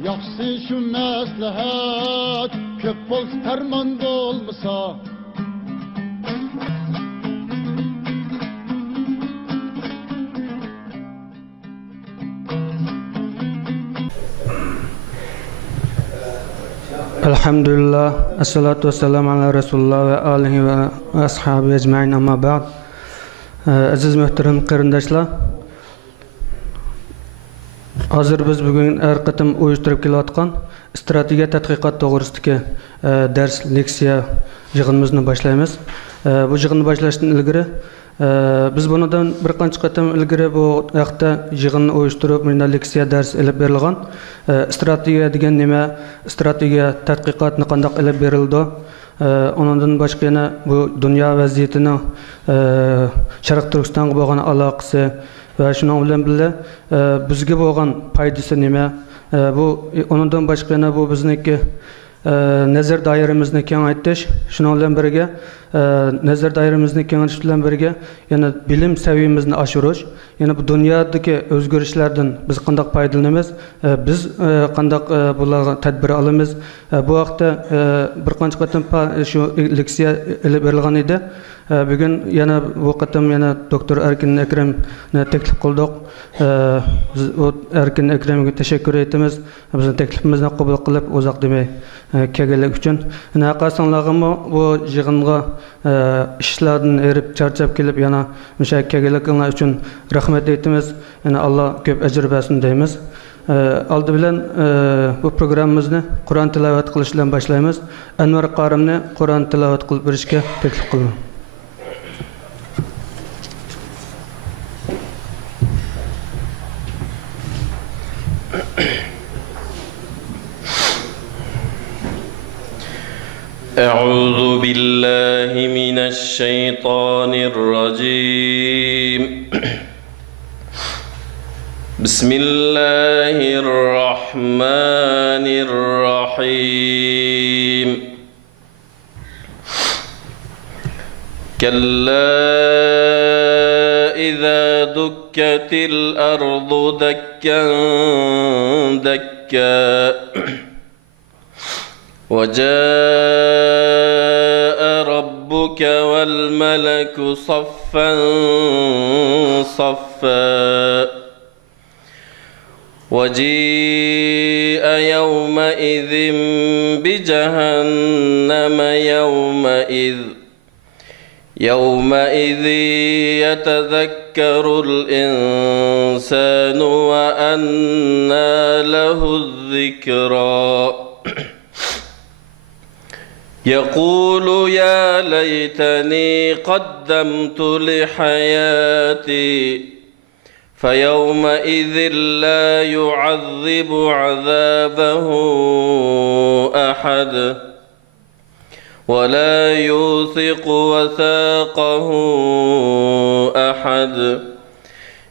Yaxşısı şu məsləhət, köp bolsa fərman olmasa. Elhamdülillah, esselatu vesselamu ala Resulullah ve alihi ve ashabi ecmain amma ba'd. Aziz muhterem qarindoshlar, hozir biz bugun har qatim uyushtirib kelayotgan strategiya tadqiqot to'g'risidagi dars leksiya yig'inimizni boshlaymiz. Bu yig'inni boshlashdan ilgari biz bundan bir qancha qatim ilgari bu vaqtda yig'inni uyushtirib, mana leksiya dars olib berilgan. Strategiya degan nima? Strategiya tadqiqotni qanday olib berildi? Ondan boshqa yana bu dunyo vaziyatining Sharq Turkistonga bo'lgan aloqasi va shuning bilan birga bizga bo'lgan foydasi nima? Bu ondan boshqa yana bu bizniki nazar doiramizni kengaytirish, shuning bilan birga nazar doiramizni kengaytirish bilan birga yana bilim saviyamizni oshirish, yana bu dunyodagi o'zgarishlardan biz qanday foydalanamiz, biz qanday bularga tadbir olamiz. Bu vaqtda bir qancha qatim shu leksiya olib berilgan edi. Bugün yana bu qatam yana doktor Erkin Ekremni taklif qildik. O Erkin Ekremga teşekkür etamiz. Bizning taklifimizni qabul qilib, uzoq demay kelganlik uchun. Naqasanlarga bu yig'inga ishlardan erib charchab kelib yana o'sha kelganliklar uchun rahmat aytamiz. Yana Alloh ko'p ajr bersin deymiz. Aldı bilan bu programmamizni Qur'on tilovat qilish bilan boshlaymiz. Anvar Qarimni Qur'on tilovat qilib berishga taklif qilaman. أعوذ بالله من الشيطان الرجيم بسم الله الرحمن الرحيم كلا إذا دكت الأرض دكا دكا وجاء ربك والملك صفا صفا وجيء يومئذ بجهنم يومئذ يتذكر الإنسان وأنى له الذكرى يقول يا ليتني قدمت لحياتي فيومئذ لا يعذب عذابه أحد ولا يوثق وثاقه أحد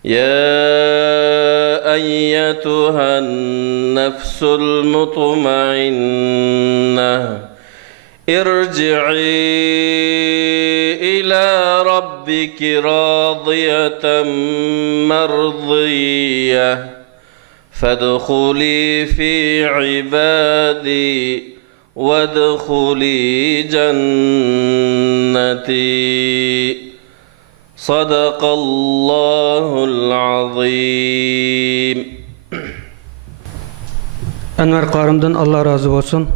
يا أيتها النفس المطمئنة ارجعي إلى ربك راضية مرضية فادخلي في عبادي وادخلي جنتي صدق الله العظيم. Anvar Qarim'dan Allah razı olsun.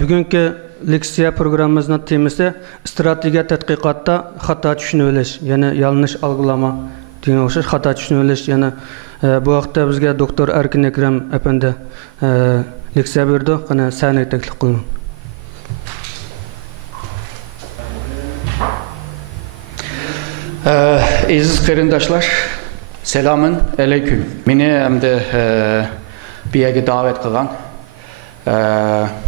Bugünkü leksiya programımızın temisi strategiya tadqiqotda xato tushunib olish, ya'ni yanlış algılama degan o'xshash xato tushunib olish. Yana bu vaqtda bizga doktor Erkin Ekrem efendi leksiya berdi. Qani sahnaga taklif qilaman. Aziz qarindoshlar, selamün aleyküm. Meni hamda bu yerga davet qilgan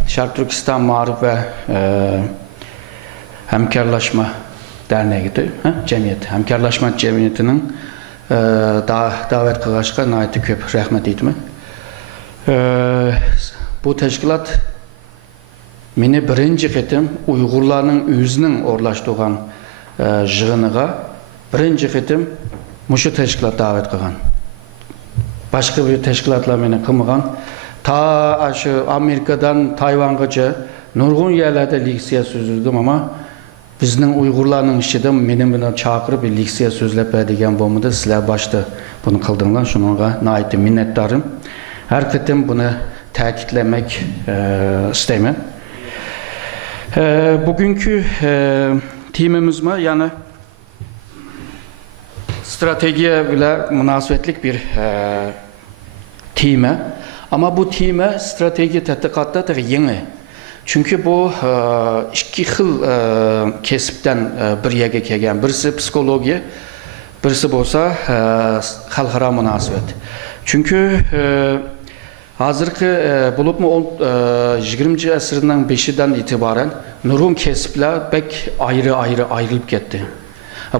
Sharq Turkiston Ma'rif ve Hamkorlashma Derneği'dir, cemiyet. Hamkorlashma cemiyetinin davet qilishga nihoyatda ko'p rahmat aytaman. Bu tashkilot meni birinchi qatim Uyg'urlarning o'zining o'rlashtirgan yig'iniga birinchi qatim mushu tashkilot davet qilgan. Başka bir tashkilotlar meni qilmagan. Ta şu Amerika'dan Tayvan'gacha nurgun yerlerde leksiya sözüldüm ama bizning Uyg'urlarning ishida meni bilan chaqirib leksiya so'zlab beradigan bo'lmadi. Sizlar boshda buni qildinglar. Shunga nihoyatda minnatdorim. Har qatim buni ta'kidlamak istayman. Bugünkü temamizma yani stratejiye bilan munosabatlik bir tema. Ama bu tema strateji tadqiqotda yangi. Çünkü bu ikki xil kesipten bir yerga kelgan. Birisi psikologiya, birisi bo'lsa xalqaro munosabat. Çünkü hozirgi bo'libmi 20 asrning 5idan itibaren nurg'un kesiplar bek ayrılıp ketdi.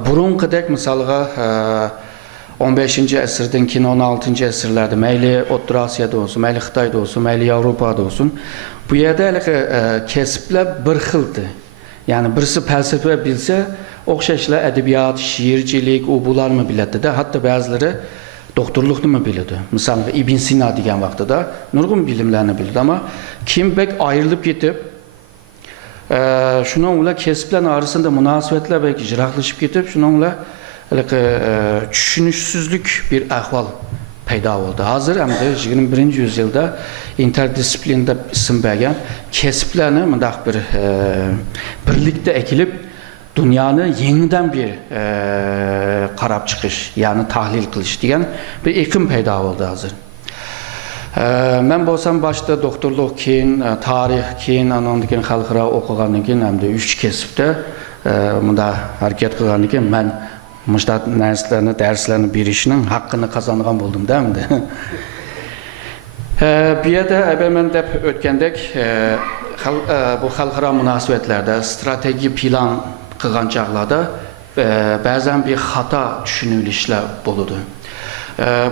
Burunqidek misalga 15. asırdan keyin 16. asırlarda mayli O'rta Osiyoda olsun, mayli Xitoyda olsun, mayli Yevropada olsun, bu yerda kesiplar bir xildi. Yani birisi felsefe bilse, o'xshashlar edebiyat, şiircilik, u bularni biladi-da, hatto ba'zilari doktorlukni mi biladi. Mesela İbn Sina degan vaqtida nurg'un bilimlarni biladi ama kim bek ayrılıp ketib, şunun bilan kesiplar orasida munosabatlar belki jiroqlashib ketib, şunun bilan tushunishsizlik bir ahvol paydo bo'ldi. Hozir ham 21. yüzyılda interdisiplin deb ism bergan kesiplarni mundaq bir birlikda ekilib dünyani yeniden bir qarab chiqish, yani tahlil qilish degan bir ekim paydo bo'ldi hozir. Men bo'lsam boshda doktorlik, keyin tarix, keyin andan keyin xalqaro o'qigandan keyin hamda 3 kesibda bunda harakat qilgandan keyin men müştat derslerini berishning haqqini qozongan bo'ldim da endi. Bu yerda men deb o'tgandek bu xalqaro munosabatlarda strateji plan qilgan chaqlarda ba'zan bir xato tushunilishlar bo'ladi.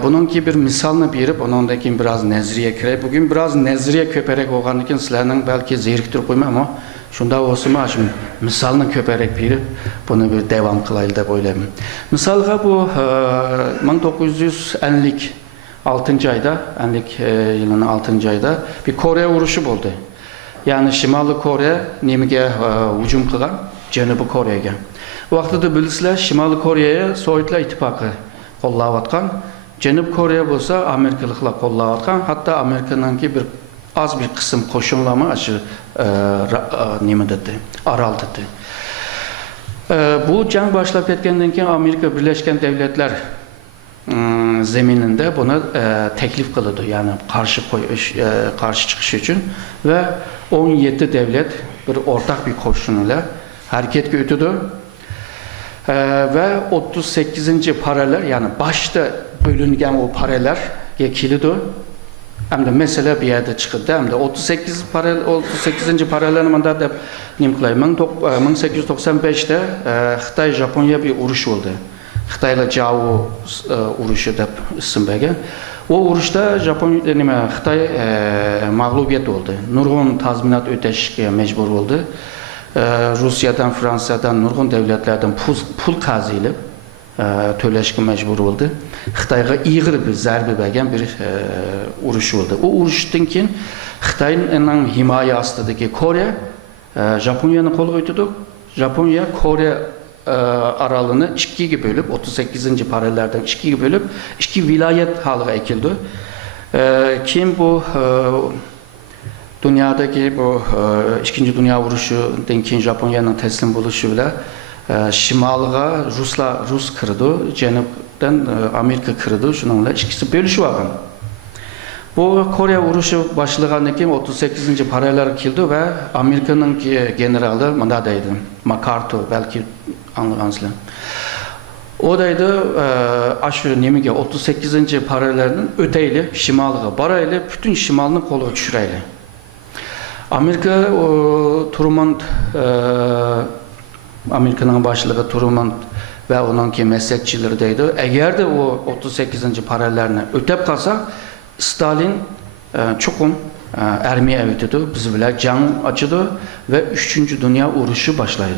Bununki bir misalını berib, ondan keyin biraz nezriye kirey. Bugün biraz nezriye köperek olgandan keyin sizlarning belki zeriktirib qo'ymay ama shunda olsun mu şimdi misalını köperek berib bunu bir devam qilaylik deb o'ylayman. Misalga bu 1956 ayda, 50 yılının 6. ayda bir Kore uruşu oldu. Yani Şimali Kore nemiga hücum qilgan, Janubiy Koreyaga. Bu vaqtida bilsizlar, Şimali Kore'ye Sovetlar ittifoqi qo'llayotgan, Janubiy Koreya bo'lsa Amerikaliklar qo'llayotgan, hatta Amerikaningki bir az bir qism qo'shinlarni shu nima dedi, Aral dedi. Bu jang boshlab ketgandan keyin Amerika Birleşken Devletler zemininde buna teklif qildi, yani karşı çıkış için ve 17 devlet bir ortak bir qo'shinla hareketga o'tdi. Ve 38. paralel, yani başta bölüngen o paralel kilidi. Hem de mesele bir yerde çıktı. Hem de 38. paralel manda deb nim qilayman. 1895'te Xitoy Japonya bir uruş oldu. Xitoylar Javu uruşu deb ism bergan. O uruşda Japonya nima Xitoy mag'lubiyat oldu. Nurg'un tazminat ödashga mecbur oldu. Rusya'dan, Fransa'dan, nurg'un devletlerden pul qazilib to'lashga mecbur oldu. Xitoyga ig'ir bir zarba bergan bir urush oldu. O urushdan keyin Xitoyning himoya ostidagi Kore Japonyani qo'lga o'tdi. Japonya Kore aralığını ikkiga bo'lib, 38. paralellerden ikkiga bo'lib, ikki vilayet haliga ekildi. Kim bu dünyadaki bu 2. Dünya Uruşu'dan keyin Japonya'nın teslim buluşuyla şimalga Rus kırdı, Janubdan Amerika kırdı. Şununla ikisi bölüşü var. Bu Kore Uruşu başlagandan keyin 38. paralel kildi ve Amerika'nın generali mandadaydı. MacArthur belki anlarsınız. O daydı aşırı nemiga 38. paralelinin öteyli şimalga barayla bütün şimalını kolu düşüreyli. Amerika Truman Amerika'nın başlığı Truman ve onun ki meslekçileriydi. Eğer de o 38. paralelini ötep kalsa Stalin çokum ermeye evdiydi. Biz bile can açıdı ve 3. Dünya Uruşu başlaydı.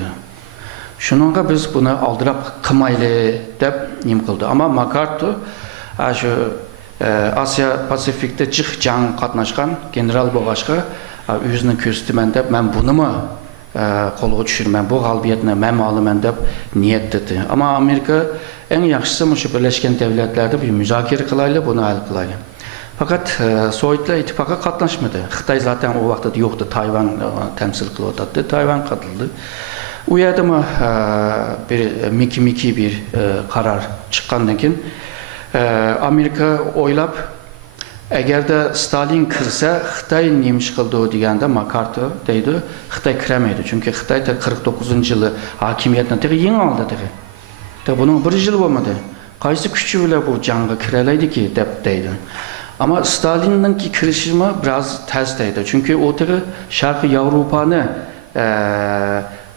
Şununla biz bunu aldırıp kımaylı dep nim kıldı. Ama MacArthur şu Asya Pasifik'te çık can katnaşkan general boğaşqa özünü köstümen dep men bunumu kolğa düşürmen bu galbiyetle men alımen dep niyet dedi. Ama Amerika en yaxşısı muşu Birleşken Devletler'de bir müzakere kılaylı bunu hal kılaylı. Fakat Sovyetler ittifaka katlaşmadı. Xitay zaten o vaxtda yoktu. Tayvan temsil kılıvadı. Tayvan katıldı. O yerde mi bir miki bir karar çıkandan keyin Amerika oylap eğer de Stalin kırsa Xitay neymiş kıldı degende McCarthy deydi. Xitay kiremeydi. Çünkü Xitay 49 yılı hakimiyetine tegi yeni aldı tegi. Bunun bir yıl olmadı. Qaysı küçü bile bu canğa kireleydi ki deydi. Ama Stalin'in ki kirişimi biraz tersteydi. Çünkü o tegi Şarkı Avrupa'nı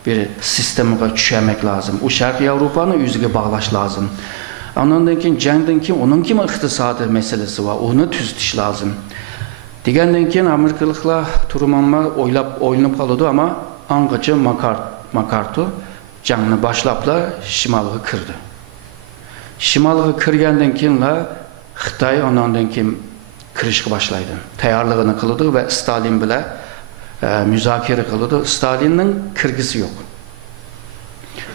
bir sistemine düşürmek lazım. O Şarkı Avrupa'nı yüzüge bağlaş lazım. Ondan keyin jangdan keyin onun kim iqtisadi meselesi var. Onu tüzütiş lazım. Degenden keyin Amerikalıqlar Truman'la oynab qaladı ama angacha McCarthy jangni başlapla Şimalga kirdi. Şimalga kirgandan keyinla Xitay ondan keyin kirishga başlaydı. Tayyorligini qildi ve Stalin bilan müzakere qildi. Stalinning kirgisi yo'q.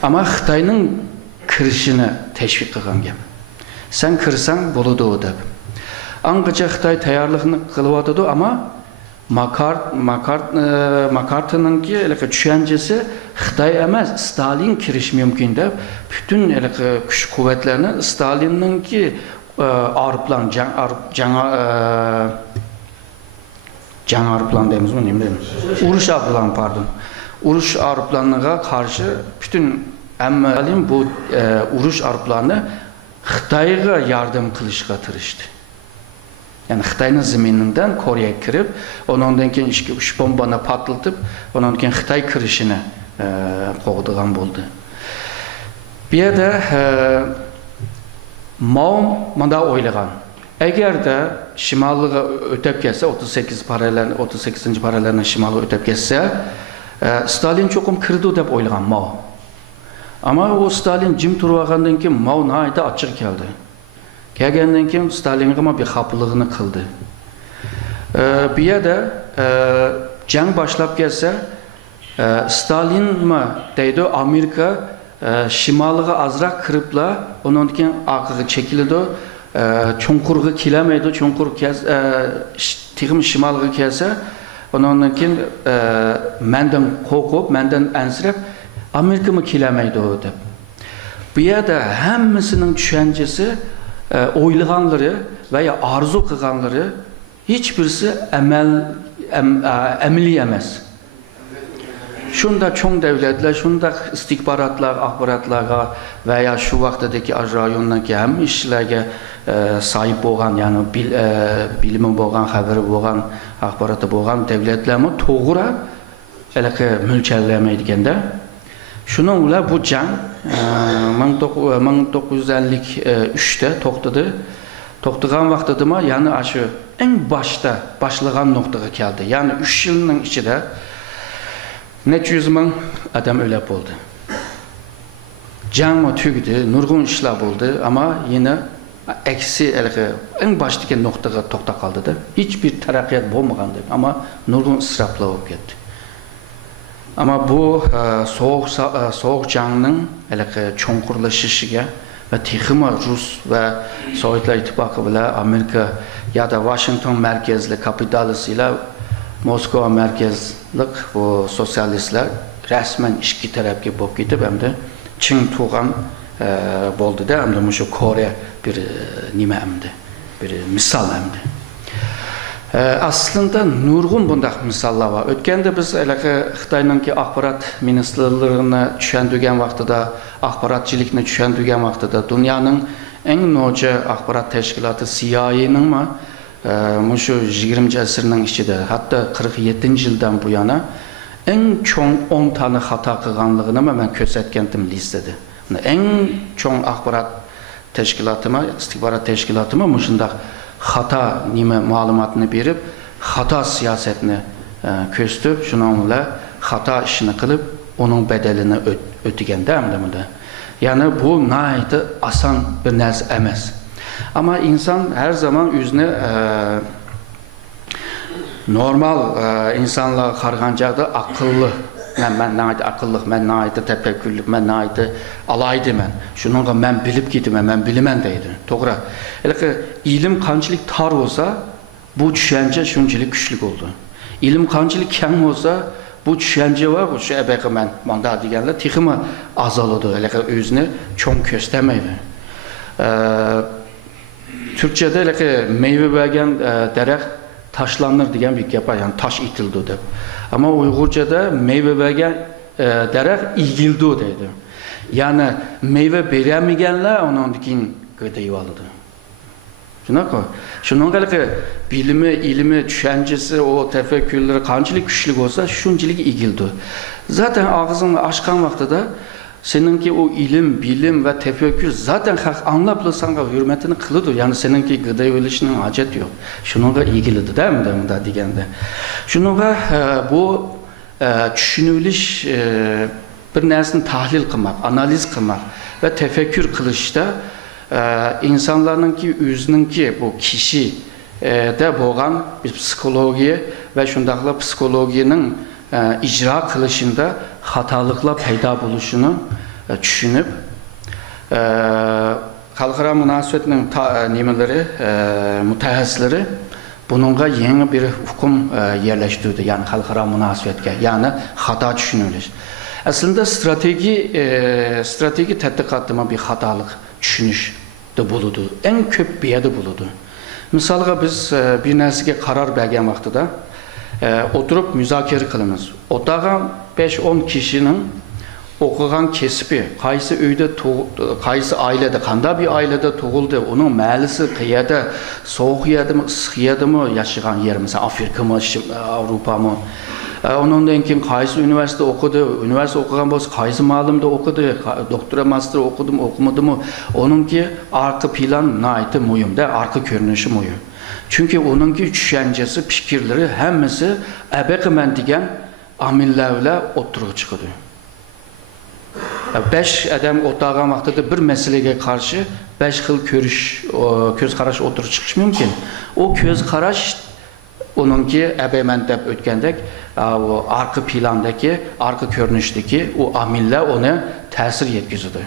Ama Xitayning kirishini teşvik qilgan gap. Sen kirsan bo'ladi o deb. Angacha Xitoy tayyorligini qilyotdi ama McCarthy'ninki tushunchasi Xitoy emas, Stalin kirish mumkin deb bütün kuch quvvatlarni Stalinninki arplan jang arplan deymizmi, nima deymiz? Urush arplan, pardon. Urush arplanına karşı bütün Stalin bu urush arplarını Xitoyga yardım qilishga tirishdi. Yani Xitoyning zemininden Koreyaga kirib, ondan keyin 2-3 bombani patlatıp, ondan keyin Xitoy kirishini qo'g'digan bo'ldi. Bu yerda Mao manda o'ylagan. Agar da shimoliga o'tib kelsa, 38 paralelni shimoliga o'tib kelsa, Stalin cho'qim kirdi deb o'ylagan Mao. Ama o Stalin jim turgandan keyin Mao nayda açık geldi. Kelgandan keyin Stalinga bir xaplığını qildi. Bu yerda jang boshlab kelsa, Stalin mi deydi, Amerika shimoliga azroq kiribla, ondan keyin orqaga chekildi. Cho'nqurga kelmaydi, cho'nqur tig'im shimoliga kelsa, ondan keyin mendan qo'rqib, mendan ansirab Amerika mı kilemeydi o deb. Bu yerda hammasının düşüncesi, oylaganları veya arzu qilganları hiçbirisi emeli emas. Şunda çoğun devletler, şunda istihbaratlar, axbaratlarga veya şu vaqtdagi rayondagi ham ishlarga sahip bo'lgan, yani bilimi bo'lgan, xabari bo'lgan, axboroti bo'lgan devletlermi to'g'ri mo'ljallanmaydiganda şunun ular bu jang 1953'te to'xtadi. To'xtagan vaqtida yani aşı en başta başlagan noktaga keldi. Yani 3 yılın içinde neçe yüz ming adam o'lib bo'ldi. Jang tugdi, nurg'un ishlar bo'ldi, ama yine eksi en baştaki noktaga to'xtab qoldi. Hiçbir taraqqiyot bo'lmagandi, ama nurg'un israflar bo'lib ketdi. Ama bu soğuk jangning cho'nqurlashishiga ve texmi Rus ve Sovyetlar İttifaqı bilan Amerika ya da Washington merkezli kapitalisiyle Moskova merkezli bu sosyalistler resmen ikki tarafga bo'lib ketib, hamda ching tuğan bo'ldi-da, hamda shu Kore bir nima hamda bir misal hamda. Aslında nurg'un bundaq misollar var. O'tganda biz Xitoyningki axborot ministrligini tushuntirgan vaqtida, axborotchilikni tushuntirgan vaqtida dunyoning eng nocha axborot tashkiloti CIA'ning shu 20-asrning ichida, hatto 47-yildan bu yana eng cho'ng 10 tane xato qilganligini men ko'rsatgandim listada. Eng cho'ng axborot tashkilotimi, istihborot tashkilotimi shundaq hata nime malumatını berip, hata siyasetini köstüp, şununla hata işini kılıp, onun bedelini ödegende. Yani bu naydı asan bir narsa emas. Ama insan her zaman üzüne normal insanla qarğancaqda akıllı. Mən nə aydı akıllıq, mən nə aydı təfəkkürlük, mən nə aydı alaydı mən. Şununla mən bilib gitmə, mən bilmən deydi. Doğru. Elə ki ilim qançılıq tar olsa, bu düşüncə şunçilik güclük oldu. İlim qançılıq kəm olsa, bu düşüncə var, şu əbəqə mən manda deyəndə teximi azaladı. Elə ki özünü çox göstərməydi. Türkçədə elə ki meyvə verən dərəx taşlanır deyən bir gəp var, yəni taş itildi de. Ama Uygurca'da meyve vergen dərəx igildi deydi. Yani meyve verəməyənlər onunkin gıdayı alıdı. Şunun ki bilimi, ilimi, düşüncesi, o tefekkürleri kancılık güçlük olsa şunçilik igildi. Zaten ağzını açkan vaxtı da seninki o ilim, bilim ve tefekkür zaten anlaplısan hürmetini kılıdır. Yani seninki gıdayı ölüşünün acet yok. Şununla ilgilidir değil mi? Da digende. Şununla bu düşünülüş bir nesini tahlil kılmak, analiz kılmak ve tefekkür kılışta insanlarınki özününki bu kişi de boğan bir psikoloji ve şundakla psikolojinin icra kılışında hatalıkla peyda buluşunu düşünüp halkara münasebetinin nimeleri, mütehassisleri bununla yeni bir hukum yerleştirdi. Yani halkara münasebetke, yani hata düşünülür. Aslında strateji tədqiqatıma bir hatalık düşünüş de buludu. En köp bir yerde buludu. Misalga biz bir nəsəyə karar verən vaxtıda oturup müzakere kılınız. Otağa 5-10 kişinin okuyan kesibi, kaysı öyde, kaysı ailede, kanda bir ailede doğuldu, onun məhəlisi, qiyada, soğuk yerde mi, ısıq yerde mi yaşayan yer, mesela Afrika mı, Avrupa mı? Onundan kim kaysı üniversite okudu, üniversite okuyan boz, kaysı malımda okudu, doktora master okudum, okumadı mı? Onunki arka plan naiti muyum da, arka görünüşü muyum? Çünkü onunki düşüncesi, fikirleri hemmisi əbəqimən digən amillərlə oturuq çıxıdı. 5 adam otağa vaxtıda bir məsələyə qarşı 5 xil göz qaraş oturuq çıxış mümkün. O göz qaraş onunki əbəqimən dəb ötkəndək, o arka plandakı, arka görünüşdəki o amillər ona təsir yetkizidi.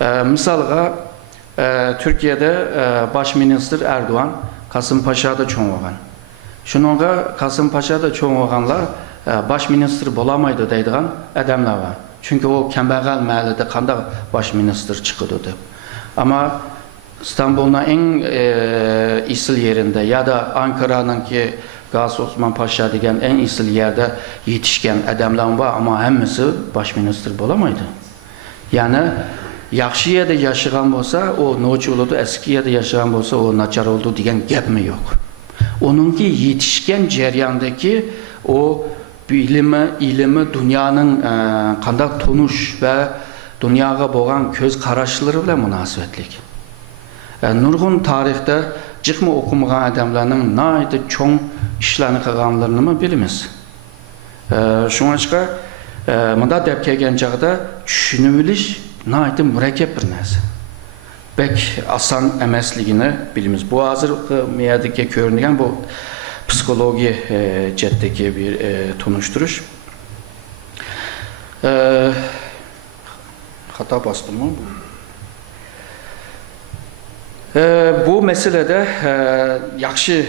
Misalға, Türkiye'de Başminister Erdoğan Kasımpaşa'da çoğun olgan. Şununla Kasımpaşa'da çoğun olganlar başminister bulamaydı deydiğen adamlar var. Çünkü o kembəğəl məhəllədə qanda başminister çıkıdı. Ama İstanbul'un en isil yerinde ya da Ankara'nın ki Gazi Osman Paşa degen en isil yerde yetişken adamlar var ama hemmisi başminister bulamaydı. Yani yaxşı yerdə yaşayan olsa o noç oldu, eski yerdə yaşayan olsa o naçar oldu degen gep mi yok. Onunki yetişken ceryandaki o bilimi, ilimi, dünyanın qandaq tonuş ve dünyaya boğan göz qaraşları ilə münasibetlik. Nurgun tarixdə çıxma okumağan adamlarının nəydi çoğun işlərini qılğanlarını mı bilimiz. Şuna çıqa, mında dəb kəlgən çağda düşünülüş nəydi mürəkkəb bir nəsə. Bək asan əməsligini bilimiz. Bu hazır meyadikə görünən bu psikoloji cəddəki bir tonuşduruş. Hata bastım mı? Bu meselede yaxşı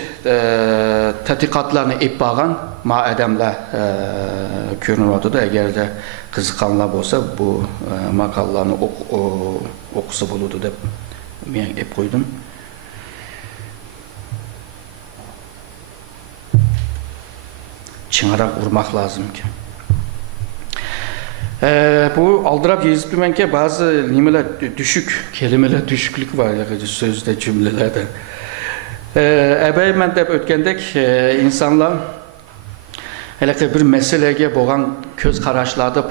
tədqiqatlarını ep bağan adamlar görünüyordu da eğer de kızıqanlar olsa bu makallarını okusa buludu da ben ep koydum. Çınarak vurmak lazım ki. Bu aldırap yazıp bazı nimeler düşük, kelimeler düşüklük var ya sözde, cümlelerde. Əbəy dəb ötkəndək insanlar hele ki bir meseleye boğan göz qaraşlarda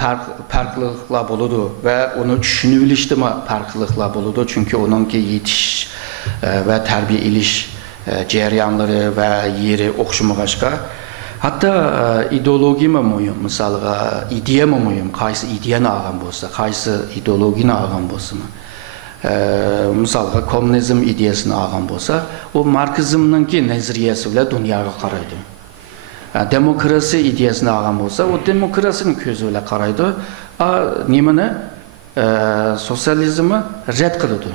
farklılıklar buludu ve onu düşünülüşdə farklılıklar buludu. Çünkü onunki yetiş ve terbiye iliş ceryanları ve yeri oxşumu başka. Hatta ideoloji mi muyum, misalga ideya mı muyum, kaysı ideyani ağam bolsa, kaysı ideologini ağam bolsa mı? misalga kommunizm ideyasini algan bolsa, o marksizmninki nazariyasi bilan dunyoga qaraydi. Demokrasi ideyasini algan bolsa, o demokrasining ko'zi bilan qaraydi. Nimani sotsializmni rad qiladi.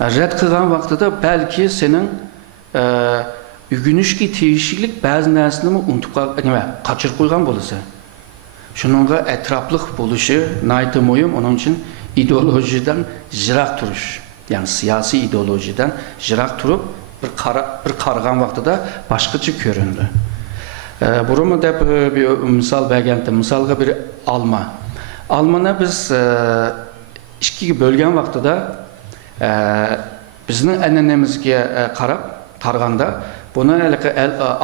Rad qilgan vaqtida balki sening ügünüşki teyişiklik ba'zi narsani unutib qochirib qo'ygan bo'lsa, shuningga atrofliq bo'lishi nayta muhim. Onun için ideolojiyadan jiroq turish, ya'ni siyosiy ideolojiyadan jiroq turib bir qaragan vaqtida boshqacha ko'rindi. Burama deb bir misol bergandim. Misolga bir alma. Almani biz ikkiga bo'lgan vaqtida bizning an'anamizga qarab targanda buni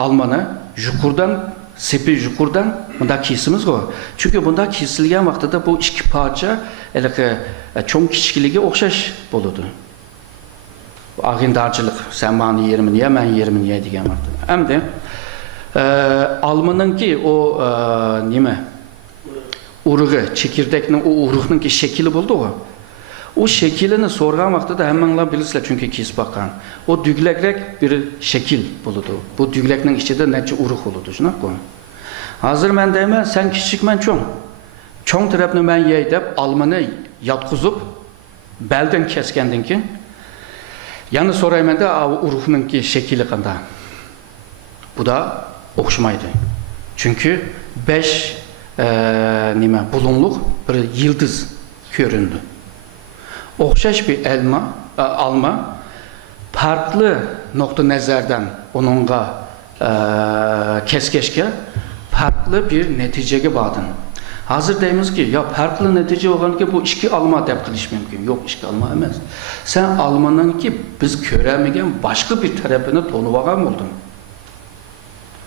almani yuqurdan sepi yuqurdan bunda kesimiz o. Çünkü bunda kesilgan vaqtida bu ikki parcha cho'ng kichikligiga o'xshash bo'ladi. Ag'indarchilik, sen mani yerimni ye, men yerimni ye degan vaqtda. Hamda almaninki o nima? Urug'i, chekirdekning o urug'ninki shakli bo'ldi o. O şekilini sorgan vaqtida hammanglar bilasizlar, chunki kesib baqqan. O düglekrek bir şekil bo'ladi. Bu düglekning ichida necha urug' bo'ladi, shunaqa. Hozir men deyman, sen kichik, men cho'ng. Cho'ng tarafni men yey deb almani yotqizib, beldan kesgandan keyin yana so'raymanda, urug'ninki shekli qanday? Bu da o'xshamaydi. Chunki 5 nima bulunluq bir yıldız ko'rindi. O'xshash bir alma farklı nokta nazardan onunla keskeşke farklı bir neticeye bağladın. Hazır deyimiz ki ya farklı netice olan ki bu iki alma deb qilish mümkün. Yok, iki alma emas. Sen almanın ki biz göremegen başka bir tarafını tonib olgan bo'lding.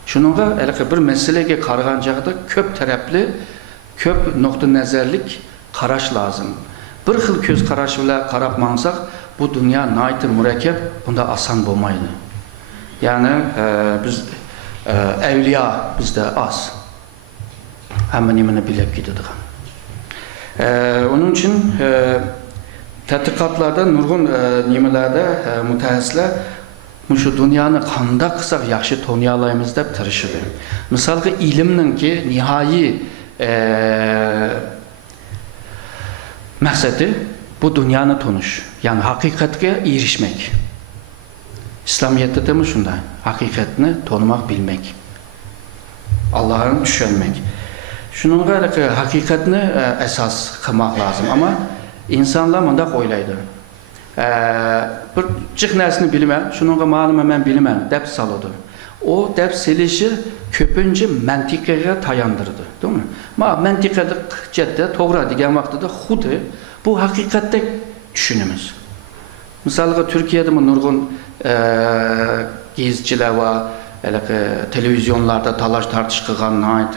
Şununla bir meselege qaragan chaqda köp taraflı, köp nokta nazarlik qarash lazım. Bir xil ko'z qarash bilan qarab mansak, bu dünya nayt murakkab, bunda asan bo'lmaydi. Ya'ni biz evliya bizde az. Hamma nimani bilib ketadi. Onun için tadqiqotlarda nurg'un nimalarda mutaxassislar shu dunyoni qanday qilsak yaxshi toniy olamiz deb tirishadi. Misolga ilmninki nihoyiy maqsadi bu dünyani tonish, yani haqiqatga erishmek. İslamiyet'te de mi şunda? Hakikatini tanımak, bilmek. Allah'ın düşünmek. Şunun ki hakikatini esas kılmak lazım. Ama insanlar bunda oylaydı. Bir cık nersini bilmem, şunun malum ben bilmem, dep saladı. O dep selişi köpünce mentikaya tayandırdı. Değil mi? Ama mentikalık cette, toğra diyen vaxtıda xudu bu hakikatte düşünümüz. Mesela Türkiye'de mi nurgun geziciler var, televizyonlarda talaş tartış qilgan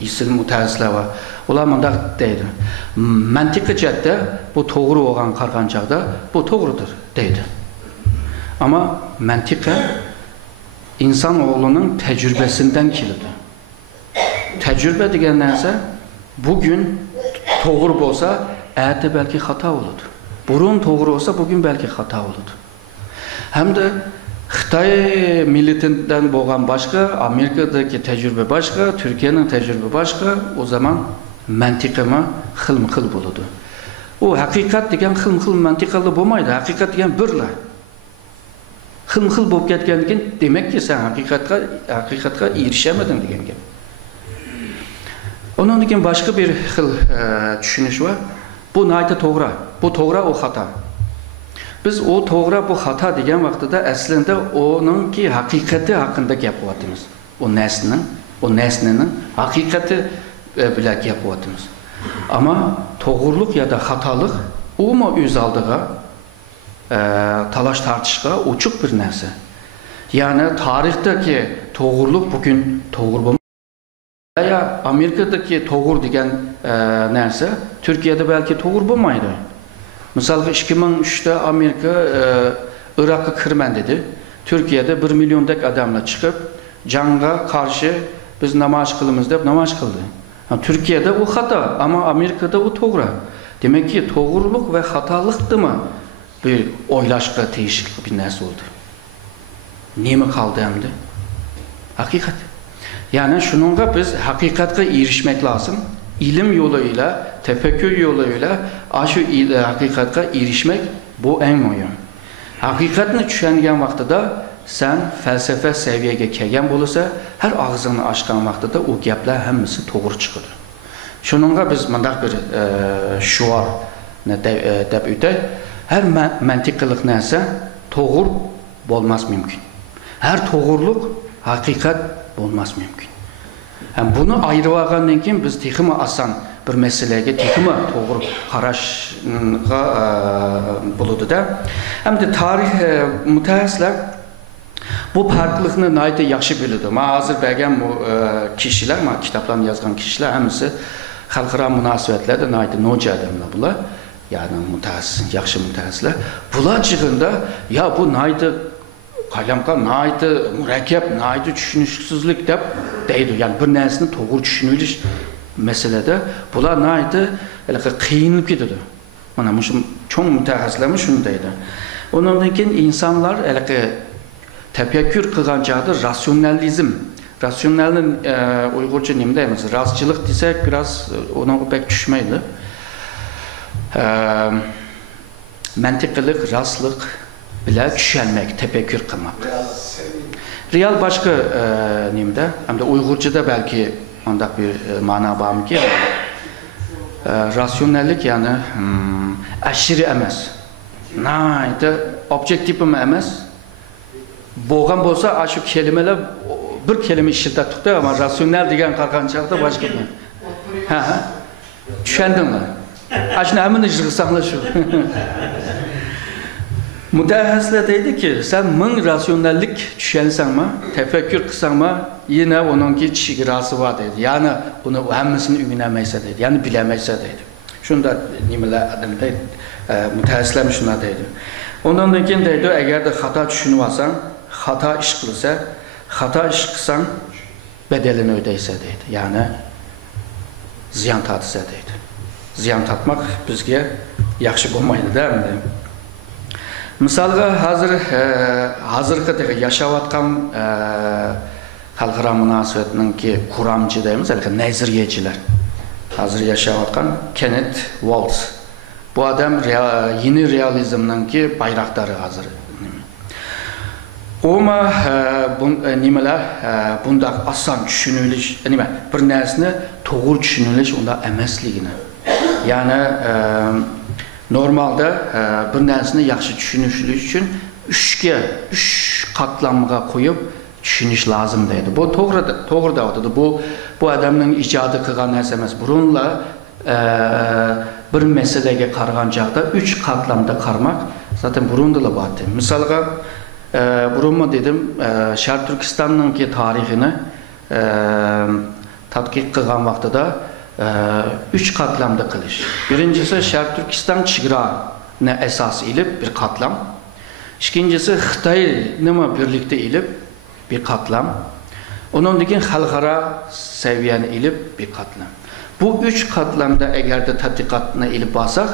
isil mutaxassislar var. Ular mundaq deydi. Mantiqi jihatda bu to'g'ri bo'lgan qargan chaqda bu to'g'ridir deydi. Ama mantiqa insan oğlunun tecrübesinden keladi. Tecrübe degan narsa bugün to'g'ri bo'lsa, erta belki hata bo'ladi. Burun to'g'ri bo'lsa, bugün belki hata bo'ladi. Hem de Xitay milletinden bo'lgan başka, Amerika'daki tecrübe başka, Türkiye'nin tecrübe başka, o zaman mantiqimi xilma-xil bo'ladi. O haqiqat degan xilma-xil mantiqali bo'lmaydi. Haqiqat degan birla. Xilma-xil bo'lib ketgandan keyin demak ki sen haqiqatga erişemedin degan gap. Onun için başka bir xil tushunish var. Bu nayta to'g'ri. Bu to'g'ri, o xato. Biz o to'g'ri bu xato degan vaqtida aslında onunki haqiqati haqida gapiryapmiz. O nesnenin haqiqati bilan gapiryapmiz. Ama to'g'rilik ya da xatolik u mu o'z oldiga talash tartishga ochiq bir narsa. Yani tarixdagi to'g'rilik bugün to'g'ri bo'lmaydi. Ya Amerika'daki to'g'ri degan narsa Türkiye'de belki to'g'ri bo'lmaydi. Mesela 2003'te Amerika Irak'a kirmen dedi. Türkiye'de 1 milyondaki adamla çıkıp canga karşı biz namaz kılımız deyip namaz kıldı. Türkiye'de o hata ama Amerika'da o doğru. Demek ki doğruluk ve hatalıktı mı bir oylaşqa değişiklik bir narsa oldu. Nemi kaldı hem de? Hakikat. Yani şununla biz hakikatga erişmek lazım. İlim yoluyla, tefekkür yoluyla aşı hakikatga erişmek bu en mühim. Hakikatni tushungan vaqtida sen felsefe seviyege kelgan bo'lsa, her ağzını açkan vaqtida o gaplar hammasi to'g'ri chiqadi. Shuningga biz mundaq bir shuar deb o'tay. Her mantiqliq narsa to'g'ri bo'lmas mümkün. Her to'g'riliq hakikat bo'lmas mümkün. Yani bunu ayırıp algandan keyin biz texmi asan bir meselege texmi to'g'ri qarashga bo'ladi da. Hamda tarix mutaxassislar bu farklılıkni nayda yaxshi biladi. Men hozir bergan bu kişiler, men kitaplarni yozgan kişiler hammasi xalqaro munosabatlarda nayda noja odamlar bular. Yani mutaxassis, yaxshi mutaxassislar. Bular chig'inda ya bu nayda qalamqa nayda murakkab, nayda tushunishsizlik deb deydi. Yani bir narsani to'g'ri tushunilish meselede bular nayda qiynalib ketadi. Mana shu cho'ng mutaxassislar shuni deydi. Ondan keyin insanlar tefekkür qilgan chog'da rasyonalizm. Rasyonalni Uyg'urcha nima deymiz? Rastchilik desak biraz ona pek tushmaydi. Mantiqlik, rastlik bilan tushunmak, tefekkür qilmak. Real başka nimde? Hem de Uygurca'da belki ondak bir mana bağımı ki rasyonellik yani aşırı emes. Naydı objektifim emes. Boğan bolsa aşı kelimeler bir kelime işletettikte ama rasyonel degen qarqançaqda başka bir. Düşendin mi? Aşını hemen ışıqsaqla şu. Mutaxassislar deydi ki sen ming rasyonellik tushunsan mı, tefekkür qilsan mı yine onunki chegirasi var dedi. Yani bunu hammasini o'rganmaysa dedi. Yani bilamaysa dedi. Shunda nimalar adam deydi. Mutaxassislar shuna deydi. Ondan keyin deydi agar de xato tushunib olsang, xato ish qilsang bedelini ödeyse deydi. Yani ziyan tatsa deydi. Ziyan tatmak bizga yaxshi bo'lmaydi da. Misalga hozirgi yaşayotgan xalqaro munosabatninki kuramchi deymiz, nazariyachilar. Hozir yaşayotgan Kenneth Waltz. Bu adam yeni realizmninki bayroqdori hozir. Oma nimalar bundaq oson tushunilish, nima bir narsani to'g'ri tushunilish unda emasligini. Yani normalde bir narsani yaxshi tushunishlik uchun 3 qatlamga qo'yib tushunish lazım deydi. Bu to'g'ri deydi. Bu adamning ijodi qilgan narsa emas. Burunla bir meseleге qaragан chaqda 3 qatlamda qarmak zaten burunda da bor. Misalga burunma dedim Sharq Turkistonninki tarixini tadqiq qilgan vaqtida 3 katlamda qilish. Birincisi Sharq Turkiston chegarasini esas ilib bir katlam. İkincisi Xitoy nima birlikte ilib bir katlam. Ondan keyin xalqaro saviyani ilib bir katlam. Bu 3 katlamda eğer de tadqiqotni ilib olsak,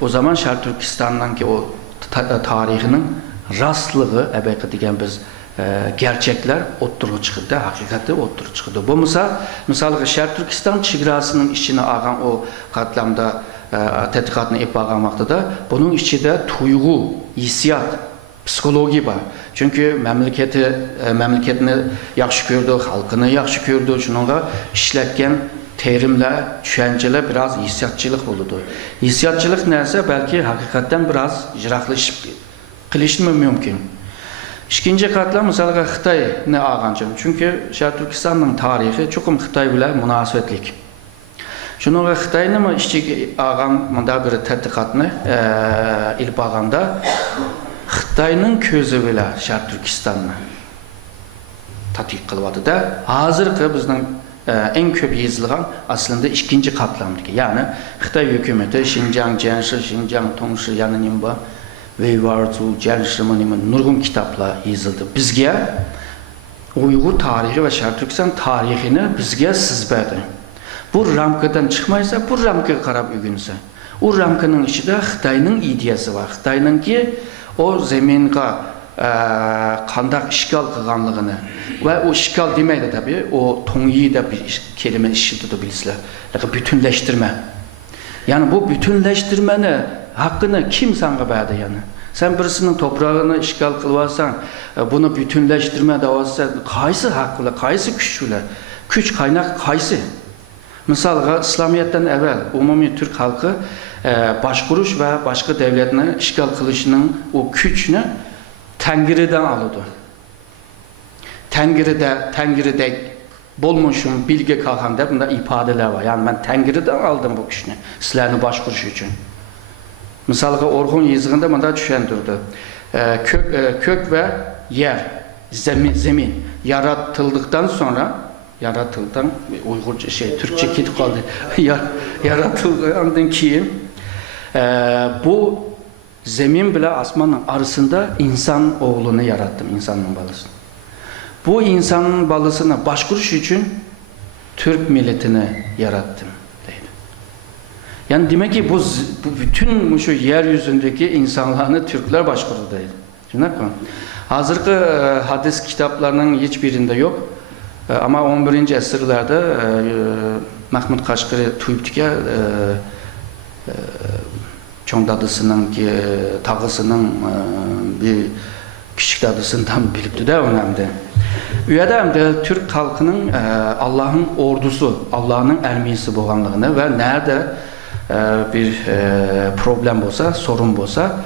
o zaman Sharq Turkistonninki o tarixinin rastlığı elbette degan biz gerçekler o'ttirib chiqdi, haqiqati o'ttirib chiqdi. Bu misalga Sharq Turkiston chegarasining içine olgan o qatlamda tadqiqotni olib olgan vaqtida buning ichida tuyg'u, hissiyot, psixologiya bor. Chunki mamlakatni yaxshi ko'rdi, xalqini yaxshi ko'rdi, shunga ishlatgan terimler, tushunchalar biraz hissiyotchilik bo'ladi. Hissiyotchilik narsa balki haqiqatdan biraz ijroqlashib qilishmi mümkün. İkinci katlam misalga Xitoyni olganchim. Çünkü Sharq Turkistonning tarixi cho'qim Xitoy bilan munosabatlik. Shunga Xitoyni ichiga olgan munda bir tadqiqotni ilib olganda Xitoyning ko'zi bilan Sharq Turkistonni tadqiq qilyapti-da. Hozirgi bizning en ko'p yozilgan aslında ikinci katlamdaki. Yani Xitoy hukumati Xinjiang, Jiangxi, Xinjiang, Tongshi yani nima Veyvarzu, Cerşimanim'in nurgun kitapla yazıldı. Bizge Uygur tarihi ve Sharq Turkiston tarihini bizge sizberdi. bu ramkadan çıkmaysa, bu ramkaya qarab ögünsə. O ramkanın içinde Xitayning ideyası var. Xitayninki o zeminga qandaq işgal qilganligini ve o işgal demeydi tabi, o Tongyi da bir kelime işitidir bilisizler. Bütünleştirme. Yani bu bütünleştirmeni hakkını kim sana verdi yani? Sen birisinin toprağını işgal kılvarsan, bunu bütünleştirme davası, kaysı hakkıyla, kaysı güçlüler, güç kaynak kaysı? Mesela İslamiyet'ten evvel umumi Türk halkı başkuruş ve başka devletine işgal kılışının o güçünü Tengri'den alıyordu. Tengri'de bolmuşum bilge kalkanda bunda ifadeler var. Yani ben Tengri'den aldım bu güçünü, sizlerini başkuruş için. Mesela Orhun yazığında bana düşündürdü. Kök ve yer, zemin yaratıldıktan sonra, Uygurca Türkçe kitap kaldı. Yaratıldıktan ki bu zemin bile asmanın arasında insan oğlunu yarattım, insanın balısını. Bu insanın balısını başkuruş için Türk milletini yarattım. Yani demek ki bu bütün şu yeryüzündeki insanlarını Türkler başkurudaydı. Şimdi hazırki hadis kitaplarının hiçbirinde yok. Ama 11. əsrlərdə Mahmud Qaşqari Tuyubdikə çoğ dadısının tağısının bir küçük dadısını tam bilibdi de önemli. Üyədə həm də Türk halkının Allah'ın ordusu, Allah'ın ərmisi boğanlığını ve nerede bir problem olsa, sorun olsa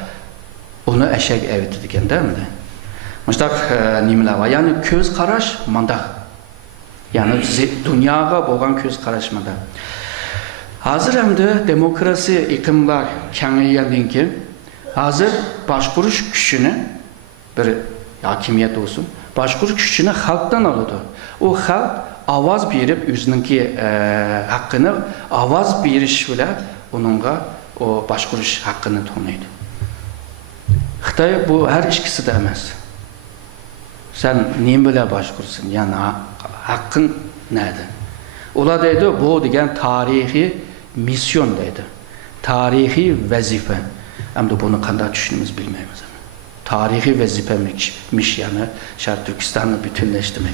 onu eşek evitidiken değil mi? Müştak nimler var. Yani köz qaraş mandaq. Yani dünyaya boğan köz qaraşmada. Hazır hem de demokrasi iklimler kengaygandan ki hazır başkuruş güçünü bir hakimiyet olsun. Başkuruş güçünü halktan alıyordu. O halk avaz verip özününki hakkını avaz veriş bile onunla o başkuruş hakkını tanıydı. Xitay bu her ikisi de emez. Sen niye böyle başkursun? Yani hakkın nerede? Ola deydi bu degen tarihi misyon deydi. Tarihi vazife. Hem de bunu qanday düşünümüz bilmeyimiz. Tarihi vazipemiş yani Şarkı Türkistan'ı bütünleştirmek.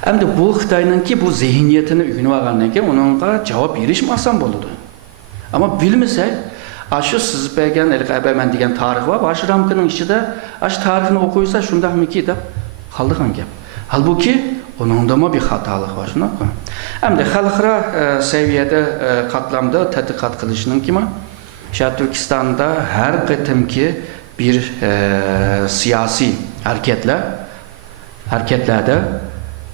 Hem de bu Xitay'nınki bu zihniyetini ügünü vargandan ki onunla cevap verişim asan boludu. Ama bilmesek aşı siz belgen Əbəmən degen tarih var. Aşı ramkının içinde aşı tarihini okuysa şunda mı ki de kaldıqan gap. Halbuki onun da bir hatalık var. Hem de xalqara seviyede katlamda tədqiqat qilishinin kimi Şarkı Türkistan'da her qetimki bir siyasi hareketlerde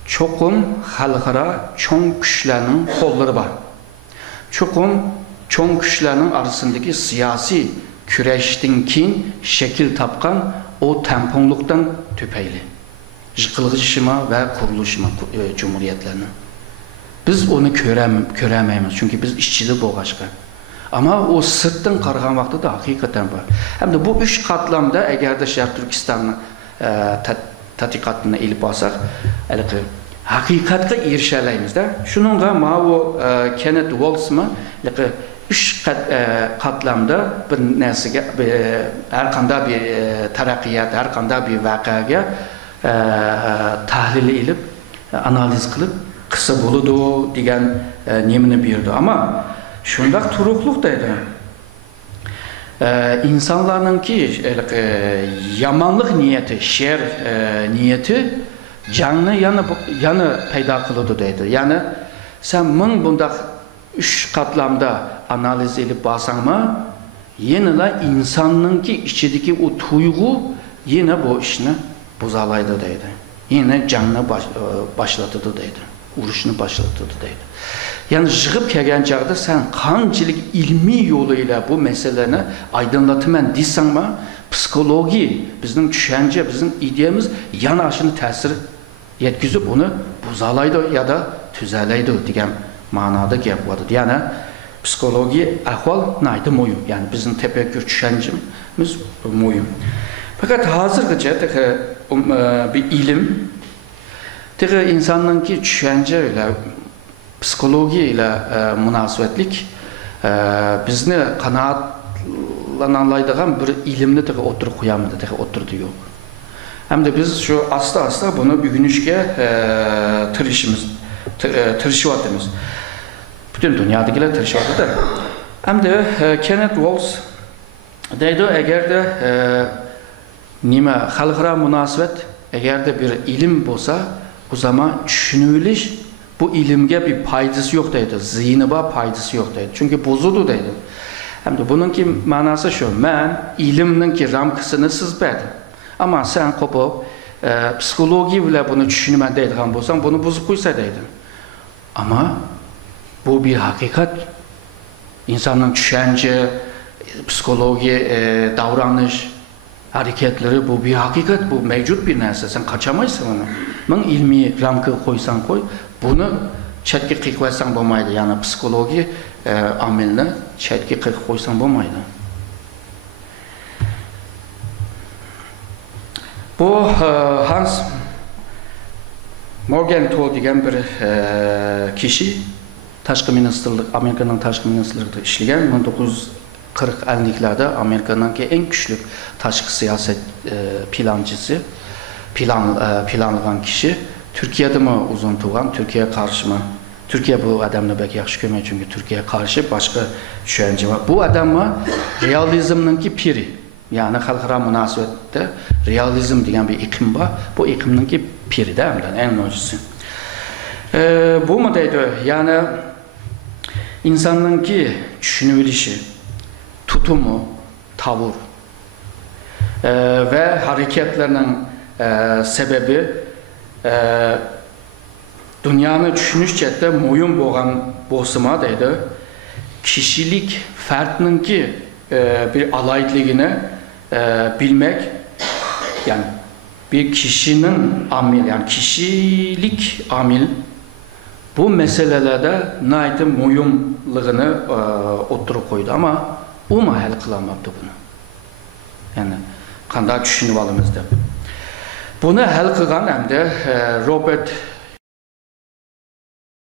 çoğum xalqara çoğ güçlerinin kolları var. Çoğ güçlerinin arasındaki siyasi küreşten kin şekil tapkan o temponluktan tüpeyli. Yıkılışıma ve kuruluşuma cumhuriyetlerinin. Biz onu göremeyiz çünkü biz işçili boğaçka. Ama o sırttan qarğan vaxtı da hakikaten var. Hem de bu üç katlamda eğer de Şərq Türkistan'ın tədqiqatını elib alsaq, hakikatga erişələyimiz də. Şununla o Kenneth Waltz mı üç katlamda bir nəsəgə, hər qanda bir tərəqqiyat, hər qanda bir vəqəyə tahlil edib, analiz qılıb, qısa boludu degen nemini birdi. Ama şundaq turuqluq deydi. İnsanların ki yamanlıq niyeti, şer niyeti canlı yanı peyda kılıdı deydi. Yani sen min bundaq üç katlamda analiz edip basan mı yine de insanın ki içindeki o tuygu yine bu işini bozalaydı deydi. Yine canlı başlatıdı deydi. Uruşunu başlatıdı deydi. Yani jığıp kelgen çağda sen qançilik ilmi yoluyla bu meselelerini aydınlatımen deysen mi psikoloji, bizim düşünce, bizim ideyemiz yana aşını tesir yetkizip onu bozalaydı ya da tüzeleydi degen manada gap vardı. Yani psikoloji ahval naydı moyum. Yani bizim tefekkür düşüncemiz moyum. Fakat hazırgıca bir ilim insanın ki düşünce öyle psikologiya ile münasibetlik bizni qanoatlananlaydigan bir ilimni tige o'tirib qo'yamiz, tige o'tirdi yo'q. Hamda biz şu asta bunu ügünüşke tirişiyatımız. Bütün dünyadakiler tirişiyatıdır. Hamda Kenneth Walls deydi, eğer de nime xalqaro münasibet, eğer de bir ilim bolsa, o zaman düşünüveliş bu ilimge bir paydası yok deydi. Zihni var, paydası yok deydi. Çünkü bozudu deydi. Hamda bununki manası şu, ben ilimninki ramkısını sızmadım. Ama sen kopup psikoloji bile bunu düşünmen deydiğin bolsan, bunu bozup koysa deydin. Ama bu bir hakikat. İnsanın düşünce, psikoloji, davranış, hareketleri bu bir hakikat, bu mevcut bir narsa. Sen kaçamazsın onu. Ben ilmi ramkı koysan koy, bunu chetga qilib bo'lmaydi. Yani psikoloji amilni chetga qilib qo'ysan bo'lmaydi. Bu Hans Morgenthau degan bir kishi tashqi ministrlik, Amerikaning tashqi ministrligida ishlagan 1940-50'larda Amerikanınki en güçlü tashqi siyoset plancısı, planlagan kişi. Türkiye'de mi uzun tuğan, Türkiye'ye karşı mı? Türkiye bu adamla belki yaxşı görmüyor çünkü Türkiye'ye karşı başka düşünce var. Bu adam mı? Realizmninki piri. Yani xalqaro münasibette realizm degan bir iqlim var. Bu iqlimninki piri de en öncüsü. Bu mu deydi? Yani insanınki düşünüvilişi, tutumu, tavır ve hareketlerinin sebebi dünyanı düşünüş cette moyun boğan bosuma deydi. Kişilik fertninki bir alaytligini bilmek, yani bir kişinin amil, yani kişilik amil bu meselelerde naytı moyumluğunu oturup koydu ama o mu hal kılamadı bunu? Yani qanday düşünüp alımızda. Bunu hal kılgan hem de Robert